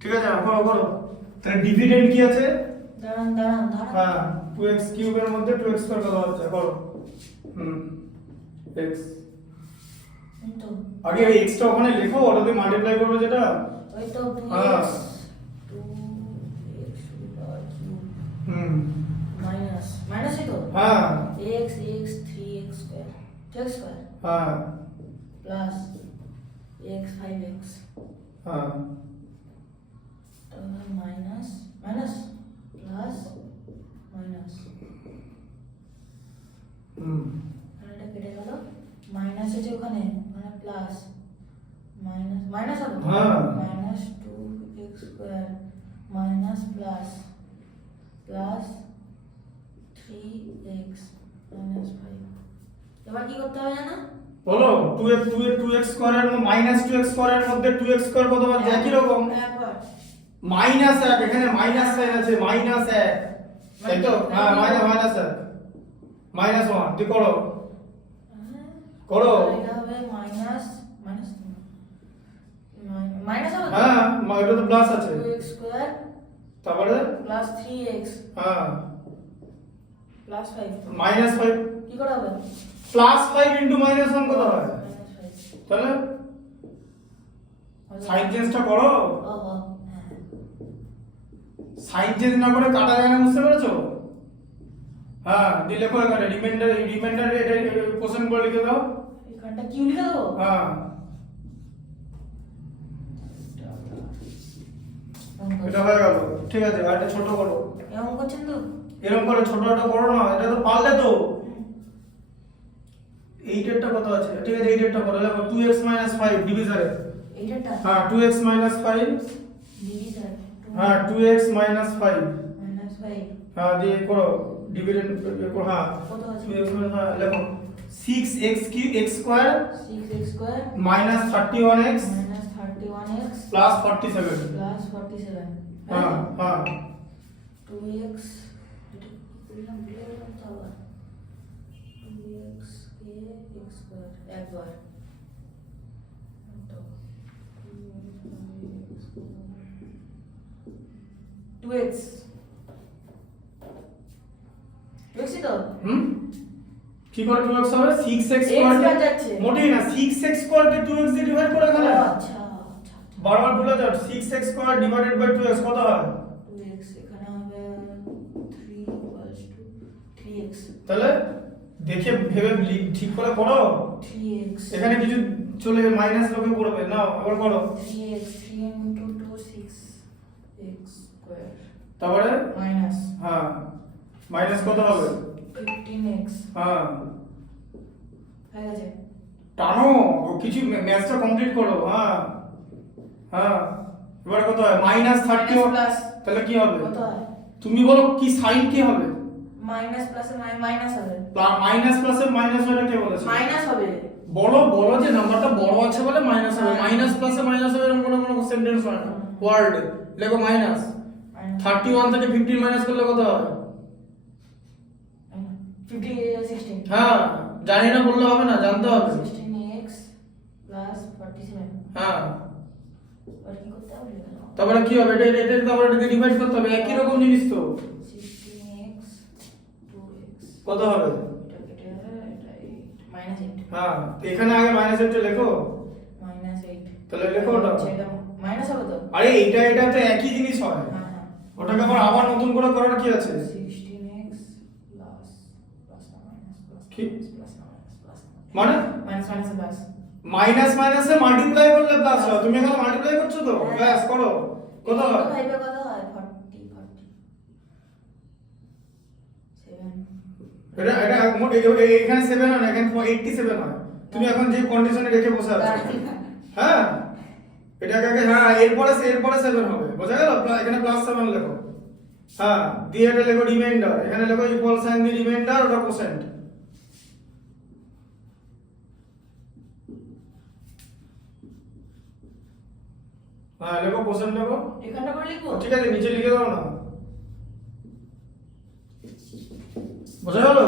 ঠিক আছে, করো করো। তাহলে ডিভিডেন্ড কি আছে? দাঁড়ান। হ্যাঁ 2x কিউবের মধ্যে 2x স্কয়ার কত হচ্ছে করো। x এই তো আগে এই x টা ওখানে লেখো, ওটা দিয়ে মাল্টিপ্লাই করবে যেটা। ওই তো হ্যাঁ 2x কিউব হুম মাইনাস এই তো হ্যাঁ x 3x square 2x square হ্যাঁ প্লাস x 5x হ্যাঁ তাহলে মাইনাস প্লাস মাইনাস এটা কেটে গেল, মাইনাস আছে ওখানে মানে প্লাস মাইনাস হবে হ্যাঁ। Minus 2x square minus plus 3x minus 5। এবার কি করতে হবে জানো? বলো 2x স্কয়ারের মাইনাস 2x স্কয়ারের মধ্যে 2x স্কয়ার কত হবে? একই রকম একবার মাইনাস 1, এখানে মাইনাস সাইন আছে, মাইনাস 1 তাই তো? হ্যাঁ মাইনাস 1 মাইনাস 1 ঠিক করো করো। এটা হবে মাইনাস হবে তো? হ্যাঁ এটা তো প্লাস আছে 2x স্কয়ার তারপরে প্লাস 3x হ্যাঁ প্লাস 5 মাইনাস 5 কি করে হবে? প্লাস 5 ইনটু মাইনাস 1 কত হয়? -5 তাহলে সাইন চেঞ্জটা করো। ওহো সাইন চেঞ্জ না করে কাটা যায় না, বুঝতে পেরেছো? হ্যাঁ দিয়ে লেখো এখানে রিমাইন্ডার এটা কোশ্চেন করে লিখে দাও। এখানটা কিউ লিখে দেবো? হ্যাঁ এটা হয়ে গেল, ঠিক আছে। আর এটা ছোট করো, এমন করছেন তো? এরকম করে ছোটটা করো না, এটা তো পারলে তো। 8 এরটা কত আছে? ঠিক আছে 8 এরটা করো, লেখো 2x 5 ডিভিজরে। এইটা হ্যাঁ 2x 5 ডিভিশন হ্যাঁ 2x 5 -5 হ্যাঁ দিয়ে করো ডিভিডেন্ড করো। হ্যাঁ কত আছে? 2x হ্যাঁ লেখো 6x x square 6x square minus 31x -31x plus 47। Plus 47 হ্যাঁ হ্যাঁ 2x এটা বললাম ভুলে গেলাম তো আবার 2x কে x স্কয়ার একবার তো 2x তো কি করে 2x হবে? 6x X স্কয়ার বাদ যাচ্ছে। মোটেই না, 6x স্কয়ার কে 2x দিয়ে ডিভাইড করে এখানে আচ্ছা বারবার ভুলে যাও। 6x square divided by 2x কত হয়? 2x এখানে হবে 3 3x তাহলে দেখে ভেবে ঠিক করে করো। 3x এখানে কিছু চলে মাইনাস লোকে পড়বে না, আবার করো। 3x 3 into 2 6 x স্কয়ার তারপরে মাইনাস হ্যাঁ মাইনাস কত হবে? 15x হ্যাঁ হয়ে গেছে। টানো কিছু ম্যাথটা কমপ্লিট করো। হ্যাঁ হ্যাঁ এবার কত হয়? মাইনাস 30 প্লাস তাহলে কি হবে? কত হয়? তুমি বলো কি সাইন কি হবে? মাইনাস প্লাসে মাইনাস হবে মাইনাস প্লাসে মাইনাস হলে কে বলেছে? মাইনাস হবে বলো বলো যে নাম্বারটা বড় আছে বলে মাইনাস হবে। মাইনাস প্লাসে মাইনাস হবে এরকম কোনো সেন্টেন্স হয় না। ওয়ার্ড লেখো মাইনাস 31 থেকে 15 মাইনাস করলে কত হবে? 16 হ্যাঁ জানি না বললে হবে না, জানতে হবে। 16x প্লাস 47 হ্যাঁ আর কি করতে হবে? তারপরে কি হবে? এটা তারপরে এটাকে ডিভাইড করতে হবে, একই রকম জিনিস তো। 16x 2x কত হবে? এটা কেটে যাবে, এটা 8 হ্যাঁ এখানে আগে মাইনাস টা লেখো, -8 তাহলে লেখো ওটা। এটা মাইনাস হবে তো? আরে এটা তো একই জিনিস হয়, হ্যাঁ ওটাকে আবার নতুন করে করার কি আছে? 16x প্লাস না মাইনাস প্লাস কি? প্লাস না মাইনাস প্লাস মানে মাইনাস প্লাস মাইনাস মাইনাসে মাল্টিপ্লাই করলে প্লাস হয়। তুমি এখানে মাল্টিপ্লাই করছো তো, ব্যাস করো। কত হয়? ভাইবে কত হয়? 40 7 এখানে 7 হয় না, এখানে 87 হয়। তুমি এখন যে কন্ডিশনে রেখে বসে আছো। হ্যাঁ এটাকে আগে হ্যাঁ এরপরে 7 হবে, বোঝা গেল? এখানে প্লাস 7 লেখো। হ্যাঁ দিয়ে এটা লেখো রিমাইন্ডার, এখানে লেখো ইকুয়াল সাইন দিয়ে রিমাইন্ডার, ওটা কোসেন্ট। হ্যাঁ লেখো কোসেন্ট লেখো। এখানটা করে লিখবো? ঠিক আছে নিচে লিখে দাও না, বোঝা গেল?